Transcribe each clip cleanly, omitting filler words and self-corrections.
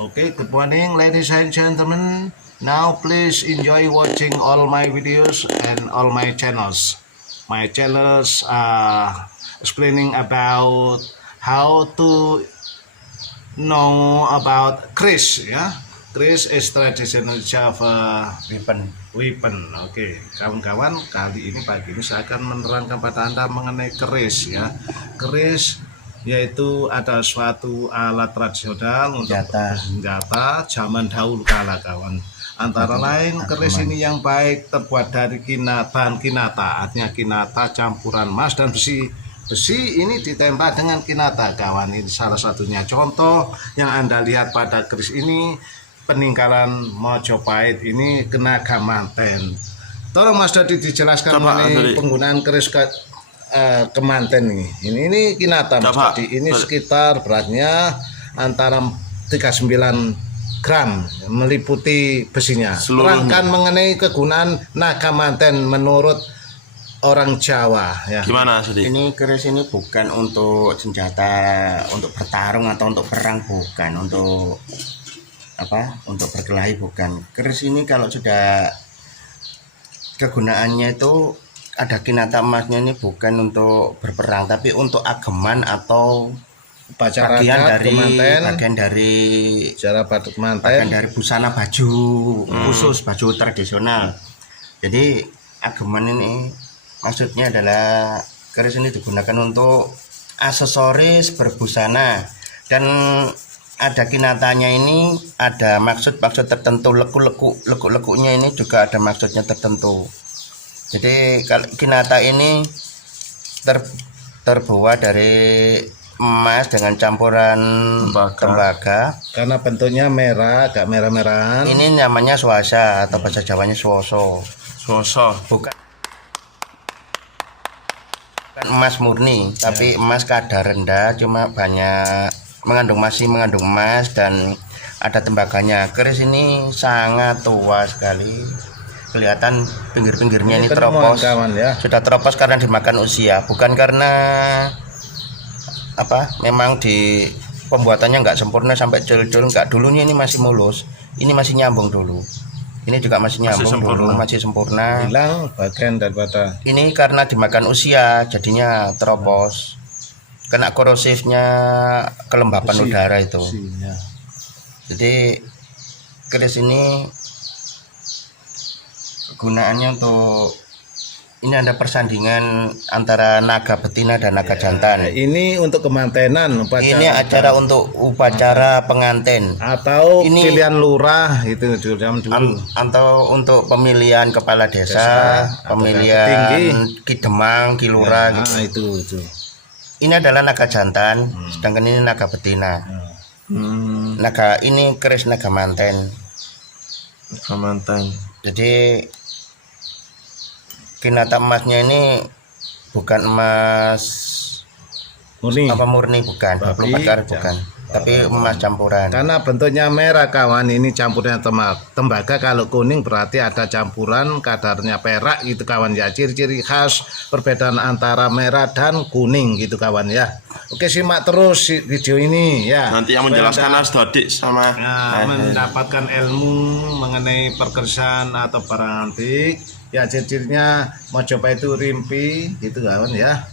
Okay, good morning, ladies and gentlemen. Now, please enjoy watching all my videos and all my channels. My channels are explaining about how to know about Kris, ya. Kris is traditional Java weapon. Oke, kawan-kawan, kali ini pagi ini saya akan menerangkan pada Anda mengenai keris, ya. Keris yaitu ada suatu alat tradisional untuk senjata zaman dahulu kala, kawan. Antara lain keris ini yang baik terbuat dari bahan kinata, artinya kinata campuran emas dan besi. Besi ini ditembak dengan kinata, kawan. Ini salah satunya contoh yang Anda lihat pada keris ini, peninggalan Mojopahit ini kena Kemanten. Tolong Mas Dodi dijelaskan mengenai penggunaan keris Kemanten ini. Ini kinata Mas Dodi. Ini sekitar beratnya antara 39 gram meliputi besinya. Terangkan mengenai kegunaan Kemanten menurut orang Jawa, ya. Gimana Sudi? Ini keris ini bukan untuk senjata, untuk bertarung atau untuk perang, bukan. Untuk apa? Untuk berkelahi, bukan. Keris ini kalau sudah kegunaannya itu ada kinata emasnya, ini bukan untuk berperang, tapi untuk ageman atau bagian dari busana baju khusus, baju tradisional. Jadi ageman ini maksudnya adalah keris ini digunakan untuk aksesoris berbusana, dan ada kinatanya ini ada maksud tertentu. Lekuk-lekuknya ini juga ada maksudnya tertentu. Jadi kalau kinata ini terbuat dari emas dengan campuran tembaga. Karena bentuknya merah, agak merah-merahan. Ini namanya swasa atau bahasa Jawanya swoso. Bukan emas murni, tapi emas kadar rendah, cuma mengandung emas dan ada tembaganya. Keris ini sangat tua sekali, kelihatan pinggir-pinggirnya ini teropos, kawan, ya. Sudah teropos karena dimakan usia, bukan karena memang di pembuatannya nggak sempurna sampai jol-jol, nggak. Dulunya ini masih mulus, ini masih nyambung dulu. Ini juga masih nyambung, masih sempurna. Hilang bagian daripada. Ini karena dimakan usia, jadinya teropos, kena korosifnya kelembapan udara itu. Ya. Jadi keris ini gunaannya untuk, ini ada persandingan antara naga betina dan naga jantan. Ini untuk kemantenan, ini acara untuk upacara pengantin atau ini pilihan lurah itu zaman dulu. Atau untuk pemilihan kepala desa, pemilihan kidemang, kilura gitu. Itu. Ini adalah naga jantan, sedangkan ini naga betina. Naga ini keris naga manten. Jadi kinata emasnya ini bukan emas murni, bukan, 24 karat bukan, tapi emas campuran. Karena bentuknya merah, kawan, ini campurannya tembaga. Kalau kuning berarti ada campuran kadarnya perak gitu, kawan, ya. Ciri-ciri khas perbedaan antara merah dan kuning gitu, kawan, ya. Oke, simak terus video ini, ya. Nanti yang menjelaskan Mas Dodi sama mendapatkan ilmu mengenai perkerisan atau barang antik. Ya, ciri-cirinya Mojopahit itu rimpi gitu, kawan, ya.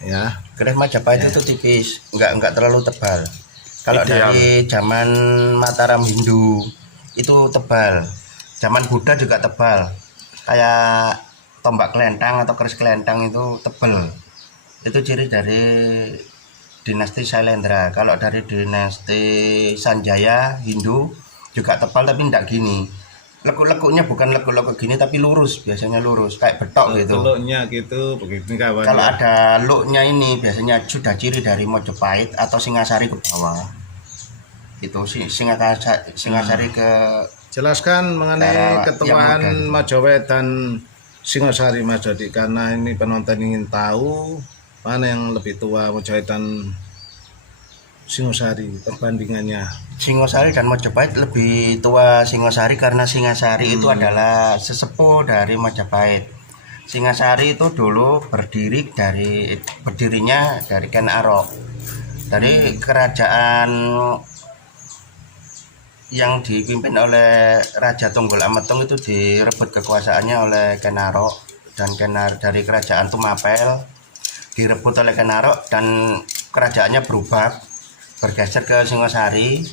Ya. Keris Majapahit itu tipis, enggak terlalu tebal. Kalau dari zaman Mataram Hindu itu tebal, zaman Buddha juga tebal. Kayak tombak kelentang atau keris kelentang itu tebal. Itu ciri dari dinasti Sailendra. Kalau dari dinasti Sanjaya Hindu juga tebal, tapi enggak gini. Lekuk-lekuknya bukan lekuk-lekuk gini, tapi lurus, biasanya lurus kayak betok gitu. Lekuknya gitu, begitu, kawan. Kalau ada luknya ini biasanya sudah ciri dari Mojopahit atau Singasari ke bawah. Itu Singasari ke. Jelaskan mengenai ketuaan Mojopahit dan Singasari, Mas Dodi, karena ini penonton ingin tahu mana yang lebih tua, Mojopahit dan Singasari, perbandingannya. Singasari dan Mojopahit lebih tua Singasari karena Singasari itu adalah sesepuh dari Mojopahit. Singasari itu dulu berdirinya dari Ken Arok, dari kerajaan yang dipimpin oleh Raja Tunggul Ametung itu direbut kekuasaannya oleh Ken Arok, dan dari kerajaan Tumapel direbut oleh Ken Arok dan kerajaannya bergeser ke Singosari.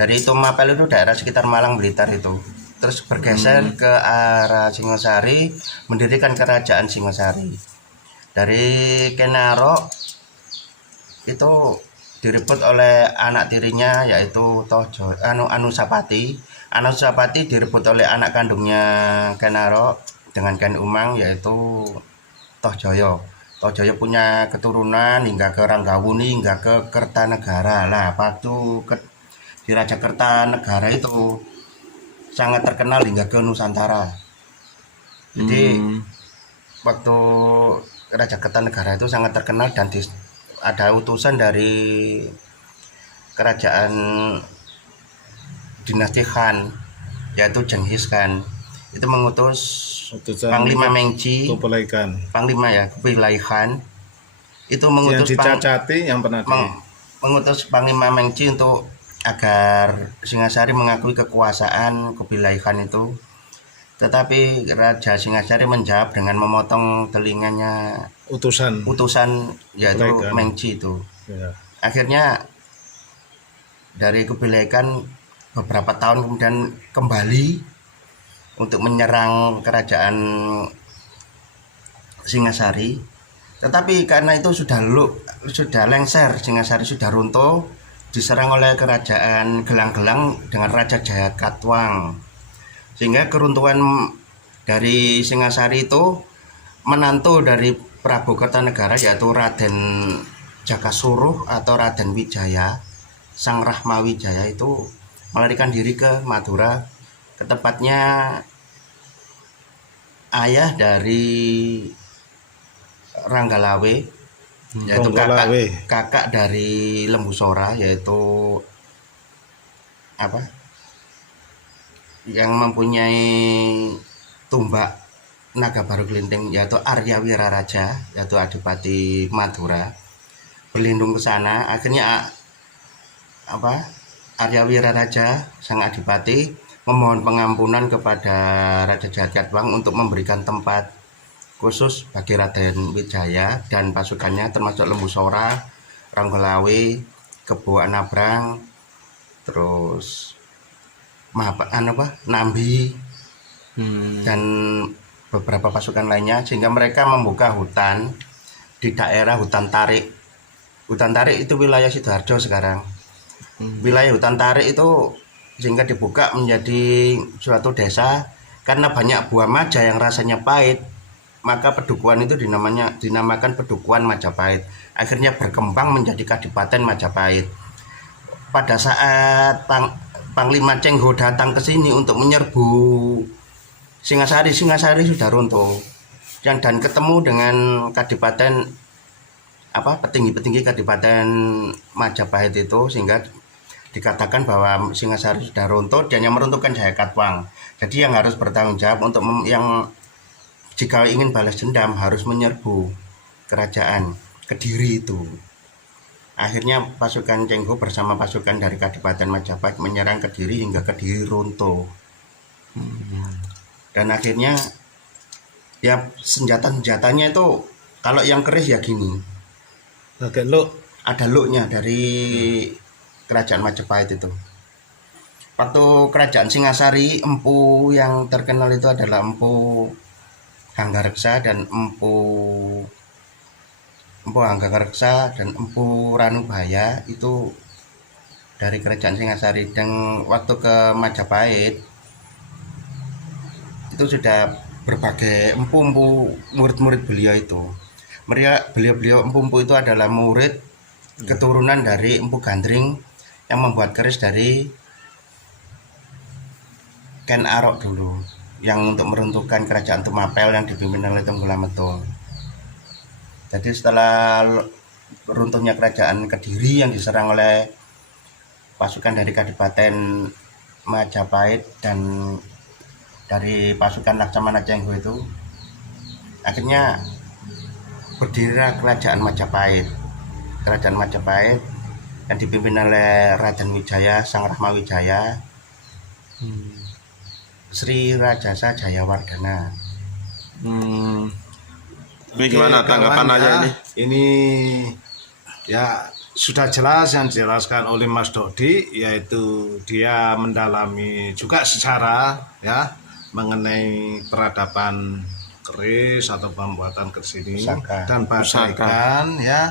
Dari Tumapel itu daerah sekitar Malang Blitar itu, terus bergeser ke arah Singosari, mendirikan kerajaan Singosari. Dari Ken Arok itu direbut oleh anak tirinya yaitu Anusapati. Anusapati direbut oleh anak kandungnya Ken Arok dengan Ken Umang yaitu Tohjoyo. Tohjoyo punya keturunan hingga ke Ranggawuni hingga ke Kertanegara. Lah, waktu di Raja Kertanegara itu sangat terkenal hingga ke Nusantara. Jadi waktu Raja Kertanegara itu sangat terkenal dan ada utusan dari kerajaan dinasti Khan yaitu Genghis Khan, itu mengutus Panglima Mengji, Kubilai Khan. Panglima ya Kubilai Khan itu mengutus Yang dicacati yang pernah mengutus Panglima Mengji untuk agar Singasari mengakui kekuasaan Kubilai Khan itu. Tetapi Raja Singasari menjawab dengan memotong telinganya utusan yaitu Mengji itu. ya. Akhirnya dari Kubilai Khan beberapa tahun kemudian kembali untuk menyerang kerajaan Singasari. Tetapi karena itu sudah lengser, Singasari sudah runtuh, diserang oleh kerajaan Gelang-Gelang dengan Raja Jayakatwang. Sehingga keruntuhan dari Singasari itu menantu dari Prabu Kertanegara yaitu Raden Jakasuruh atau Raden Wijaya, Sang Rahmawijaya itu melarikan diri ke Madura, ke tempatnya ayah dari Ranggalawe, yaitu kakak dari Lembusora, yaitu yang mempunyai tumbak naga baru gelinting yaitu Arya Wiraraja, yaitu Adipati Madura, berlindung ke sana. Akhirnya Arya Wiraraja sang Adipati memohon pengampunan kepada Raja Jayakatwang untuk memberikan tempat khusus bagi Raden Wijaya dan pasukannya, termasuk Lembusora, Ranggalawe, Kebo Anabrang, terus Nambi dan beberapa pasukan lainnya, sehingga mereka membuka hutan di daerah Hutan Tarik. Hutan Tarik itu wilayah Sidoarjo sekarang. Wilayah Hutan Tarik itu sehingga dibuka menjadi suatu desa karena banyak buah maja yang rasanya pahit, maka Pedukuhan itu dinamakan Pedukuhan Majapahit. Akhirnya berkembang menjadi Kadipaten Majapahit. Pada saat Panglima Cengho datang ke sini untuk menyerbu Singasari sudah runtuh. Dan ketemu dengan Kadipaten petinggi-petinggi Kadipaten Majapahit itu, sehingga dikatakan bahwa Singasari sudah runtuh dan yang meruntuhkan Jayakatwang. Jadi yang harus bertanggung jawab untuk yang jika ingin balas dendam harus menyerbu kerajaan Kediri itu. Akhirnya pasukan Cengho bersama pasukan dari Kadipaten Majapahit menyerang Kediri hingga Kediri runtuh. Dan akhirnya ya senjatanya itu kalau yang keris ya gini. Ada luknya dari kerajaan Majapahit itu. Waktu kerajaan Singasari, empu yang terkenal itu adalah empu Hanggareksa dan empu Hanggareksa dan empu Ranubaya itu dari kerajaan Singasari. Dan waktu ke Majapahit itu sudah berbagai empu murid-murid beliau itu. Beliau empu itu adalah murid keturunan dari Empu Gandring yang membuat keris dari Ken Arok dulu, yang untuk meruntuhkan kerajaan Tumapel yang dipimpin oleh Tunggul Ametung. Jadi setelah runtuhnya kerajaan Kediri yang diserang oleh pasukan dari Kadipaten Majapahit dan dari pasukan Laksamana Cengho itu, akhirnya berdirilah kerajaan Majapahit. Kerajaan Majapahit yang dipimpin oleh Raden Wijaya, Sang Rahmawijaya, Sri Rajasa Jayawardana. Ini gimana Oke, tanggapan kawan, aja ya. ini? Ini ya sudah jelas yang dijelaskan oleh Mas Dodi, yaitu dia mendalami juga secara ya mengenai peradaban keris atau pembuatan keris ini Pusaka. dan bahasa Pusaka. ikan ya.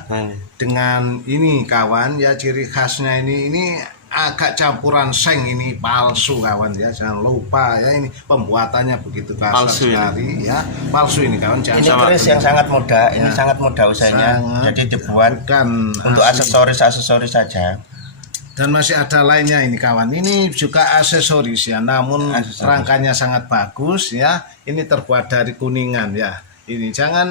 Dengan ini kawan ya, ciri khasnya ini agak campuran seng, ini palsu kawan ya, jangan lupa ya, ini pembuatannya begitu kasar Palsu ini. sekali ya, palsu ini kawan, jangan Ini salah keris beli. yang sangat mudah, ini Ya. sangat mudah usahanya. Sangat. Jadi dibuat Bukan untuk asli. aksesoris saja. Dan masih ada lainnya ini kawan, ini juga aksesoris ya, namun Aksesoris. rangkanya sangat bagus ya, ini terbuat dari kuningan ya, ini jangan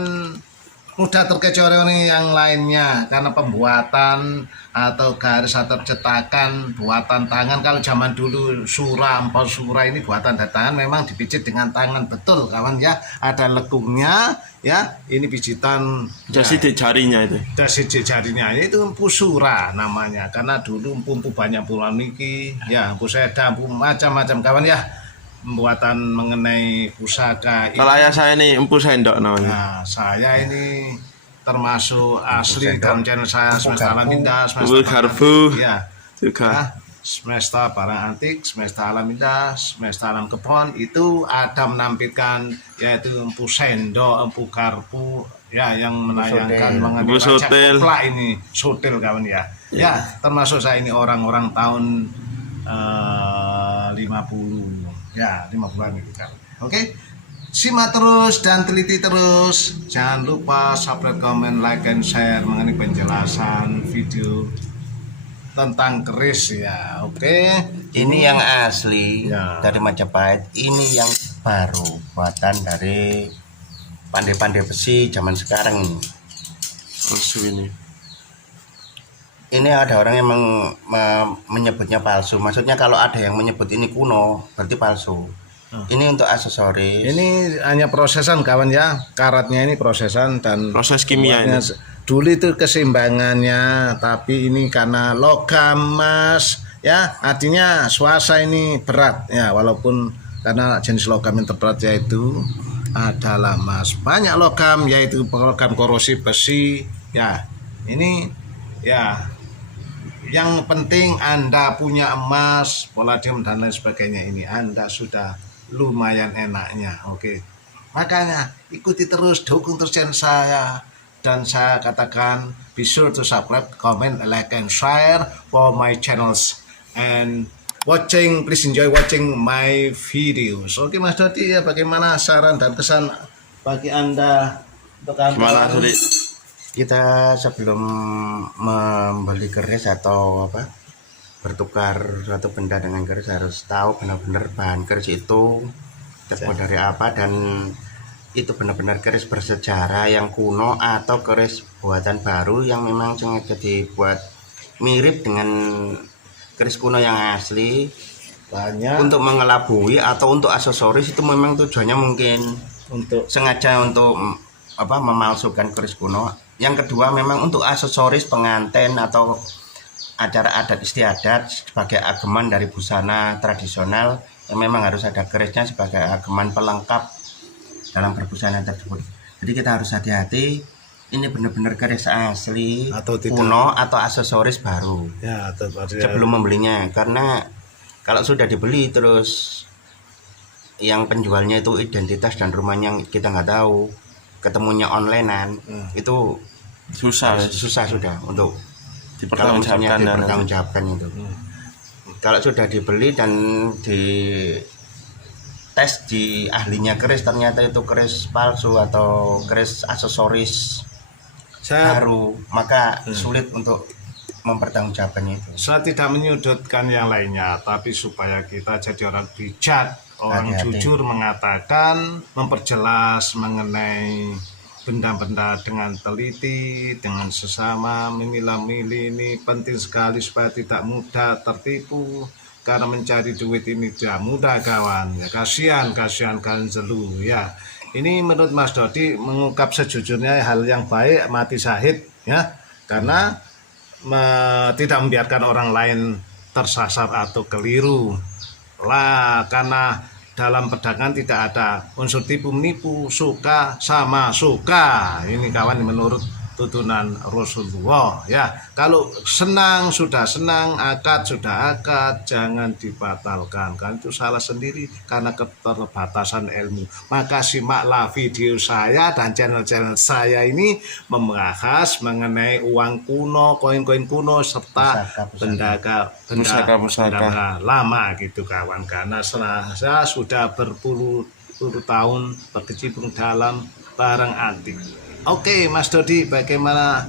mudah terkecoh oleh yang lainnya karena pembuatan atau garis atau cetakan buatan tangan. Kalau zaman dulu surah, empal surah ini buatan dari tangan, memang dipijit dengan tangan betul kawan ya, ada lekungnya ya, ini pijitan Jadi di jarinya itu. dari jarinya itu empu surah namanya, karena dulu empu banyak pula niki ya, empu seda, empu macam-macam kawan ya, pembuatan mengenai pusaka ini. Kalau ayah saya ini empu sendok namanya. Nah, saya ini termasuk asli sendok, dalam channel saya, empu Semesta Alam garpu, Indah, empu garpu. ya, Juga. Semesta Barang Antik, Semesta Alam Indah, Semesta Alam Kebon, itu ada menampilkan yaitu empu sendok, empu garpu ya, yang menayangkan sotil. mengenai Empu wajah sotil. keplak ini, sotil kawan ya. Ya, termasuk saya ini orang-orang tahun 50 ya, 50-an itu kan. Oke, simak terus dan teliti terus, jangan lupa subscribe, comment, like, and share mengenai penjelasan video tentang keris ya. Oke, Ini yang asli Ya. dari Majapahit, ini yang baru buatan dari pandai-pandai besi zaman sekarang ini. Palsu ini. Ini ada orang yang menyebutnya palsu. Maksudnya kalau ada yang menyebut ini kuno, berarti palsu. Ini untuk aksesoris. ini hanya prosesan kawan ya, karatnya ini prosesan dan Proses kimia ini. dulu itu keseimbangannya, tapi ini karena logam mas ya, artinya swasta ini berat ya, walaupun karena jenis logam yang terberat yaitu adalah emas. Banyak logam yaitu logam korosi besi ya. Ini ya, yang penting Anda punya emas, palladium dan lain sebagainya, ini Anda sudah lumayan enaknya. Oke, makanya ikuti terus, dukung terus channel saya, dan saya katakan be sure to subscribe, comment, like, and share for my channels, and please enjoy watching my videos. Oke Mas Dodi ya, bagaimana saran dan kesan bagi Anda untuk Gimana tadi? Kita sebelum membeli keris atau apa, bertukar suatu benda dengan keris, harus tahu benar-benar bahan keris itu terbuat dari apa, dan itu benar-benar keris bersejarah yang kuno atau keris buatan baru yang memang sengaja dibuat mirip dengan keris kuno yang asli banyak untuk mengelabui atau untuk aksesoris. Itu memang tujuannya mungkin untuk sengaja untuk memalsukan keris kuno. Yang kedua memang untuk aksesoris pengantin atau acara adat istiadat sebagai ageman dari busana tradisional, yang memang harus ada kerisnya sebagai ageman pelengkap dalam berbusana tersebut. Jadi kita harus hati-hati, ini benar-benar keris asli Atau tidak. kuno atau aksesoris baru ya, sebelum membelinya. Karena kalau sudah dibeli terus yang penjualnya itu identitas dan rumahnya kita nggak tahu, ketemunya onlinean, itu Susah. susah sudah untuk kalau misalnya Dipertanggungjawabkan. dipertanggungjawabkan itu. Kalau sudah dibeli dan di tes di ahlinya keris, ternyata itu keris palsu atau keris aksesoris saya baru, maka sulit untuk mempertanggungjawabkannya itu. Saya tidak menyudutkan yang lainnya, tapi supaya kita jadi orang bijak, orang Hati-hati. jujur mengatakan, memperjelas mengenai benda-benda dengan teliti, dengan sesama, memilah-milih, ini penting sekali supaya tidak mudah tertipu. Karena mencari duit ini tidak mudah kawan, ya kasihan kalian jelu ya. Ini menurut Mas Dodi mengungkap sejujurnya hal yang baik, mati syahid ya, karena tidak membiarkan orang lain tersasar atau keliru lah, karena dalam perdagangan tidak ada unsur tipu menipu, suka sama suka. Ini kawan menurut tuntunan Rasulullah ya. Kalau senang sudah senang, akad sudah akad, jangan dibatalkan, kan itu salah sendiri karena keterbatasan ilmu. Maka simaklah video saya dan channel-channel saya ini membahas mengenai uang kuno, koin-koin kuno serta benda Pusaka. lama gitu kawan, karena saya sudah berpuluh-puluh tahun berkecimpung dalam barang antik. Oke, Mas Dodi, bagaimana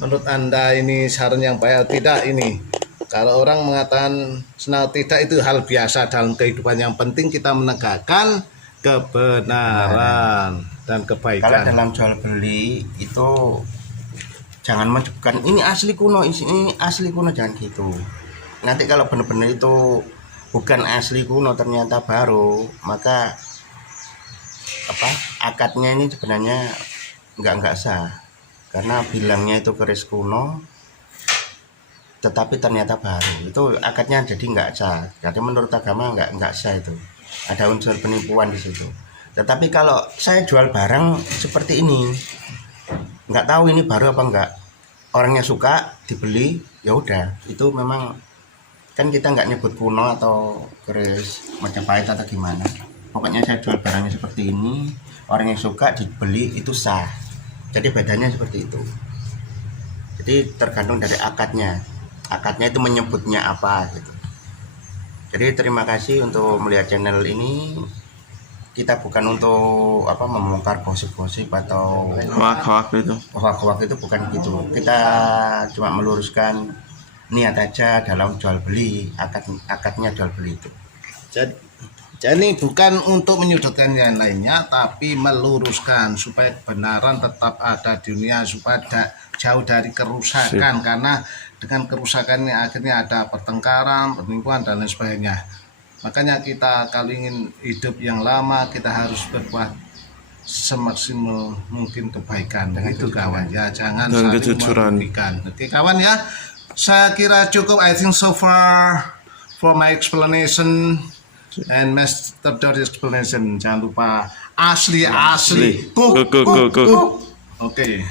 menurut Anda ini saran yang baik atau tidak ini? Kalau orang mengatakan senang tidak itu hal biasa dalam kehidupan, yang penting kita menegakkan kebenaran dan Kalau kebaikan. dalam jual beli itu jangan menyebutkan ini asli kuno, ini asli kuno, jangan gitu. Nanti kalau benar-benar itu bukan asli kuno ternyata baru, maka akadnya ini sebenarnya nggak sah, karena bilangnya itu keris kuno tetapi ternyata baru, itu akadnya jadi nggak sah. Jadi menurut agama nggak sah, itu ada unsur penipuan di situ. Tetapi kalau saya jual barang seperti ini, nggak tahu ini baru apa enggak, orangnya suka dibeli, ya udah, itu memang kan kita nggak nyebut kuno atau keris Majapahit atau gimana. Pokoknya saya jual barangnya seperti ini, orang yang suka dibeli, itu sah. Jadi bedanya seperti itu. Jadi tergantung dari akadnya. Akadnya itu menyebutnya apa gitu. Jadi terima kasih untuk melihat channel ini. Kita bukan untuk membongkar gosip-gosip atau Hoak itu. hoak-hoak, itu bukan gitu. Kita cuma meluruskan niat aja dalam jual beli, akadnya jual beli itu. Jadi bukan untuk menyudutkan yang lainnya, tapi meluruskan supaya kebenaran tetap ada di dunia, supaya jauh dari kerusakan. Karena dengan kerusakan ini akhirnya ada pertengkaran, penipuan dan lain sebagainya. Makanya kita kalau ingin hidup yang lama, kita harus berbuat semaksimal mungkin kebaikan. Itu kawan ya, jangan Dan saling kejujuran. merugikan. Oke kawan ya, saya kira cukup. I think so far for my explanation and Mr. Dodi explanation. Jangan lupa asli. Go. Oke.